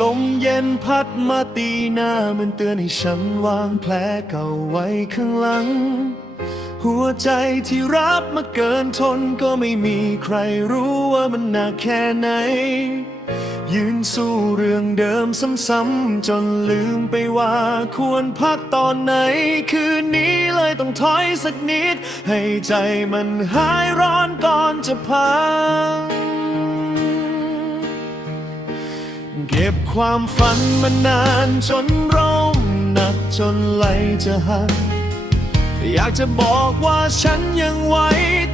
ลมเย็นพัดมาตีหน้ามันเตือนให้ฉันวางแผลเก่าไว้ข้างหลัง หัวใจที่รับมาเกินทนก็ไม่มีใครรู้ว่ามันหนักแค่ไหน ยืนสู้เรื่องเดิมซ้ำๆจนลืมไปว่าควรพักตอนไหน คืนนี้เลยต้องถอยสักนิด ให้ใจมันหายร้อนก่อนจะพัง เก็บความฝันมานานจนร่มหนักจนไหลจะหัก อยากจะบอกว่าฉันยังไหว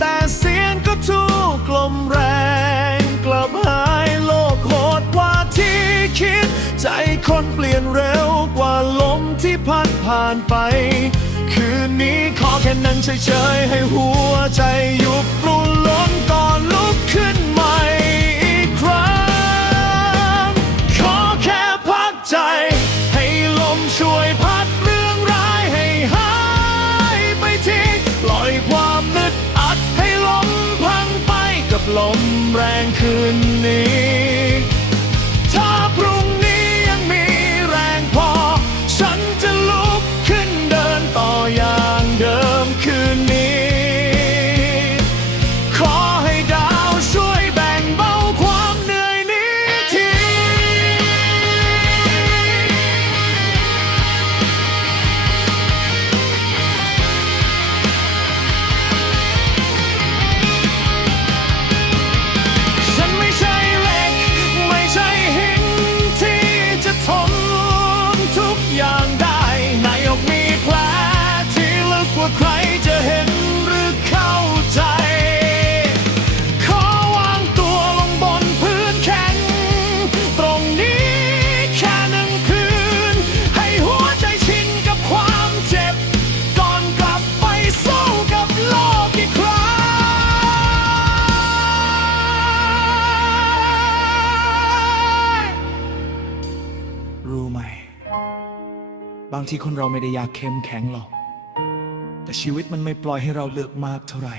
แต่เสียงก็ทุกลมแรง กลับหายโลกโหดกว่าที่คิด ใจคนเปลี่ยนเร็วกว่าลมที่พัดผ่านไป คืนนี้ขอแค่นั่งเฉยๆให้หัวใจหยุดกลุ่น ลมแรงคืนนี้ บางทีคนเราไม่ได้อยากเข้มแข็งหรอก แต่ชีวิตมันไม่ปล่อยให้เราเลือกมากเท่าไหร่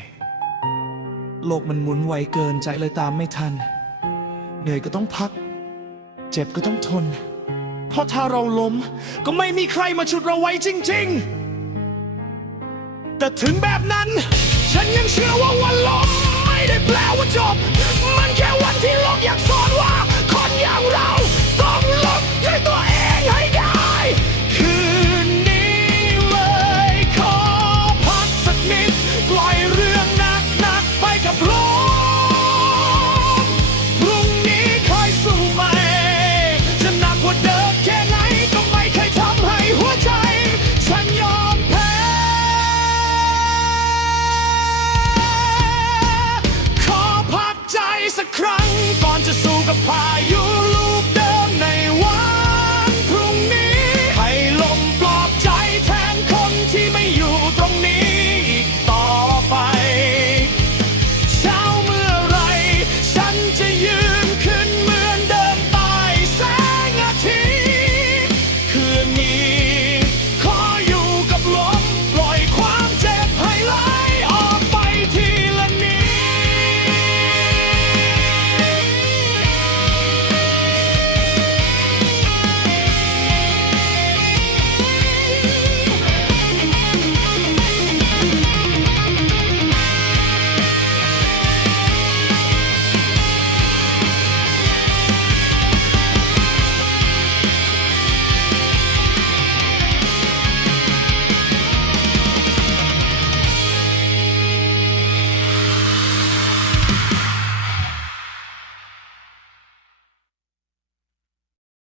โลกมันหมุนไวเกินใจเลยตามไม่ทัน เหนื่อยก็ต้องพัก เจ็บก็ต้องทน เพราะถ้าเราล้มก็ไม่มีใครมาฉุดเราไว้จริง ๆ แต่ถึงแบบนั้น ฉันยังเชื่อว่าวันล้มไม่ได้แปลว่าจบ the pie.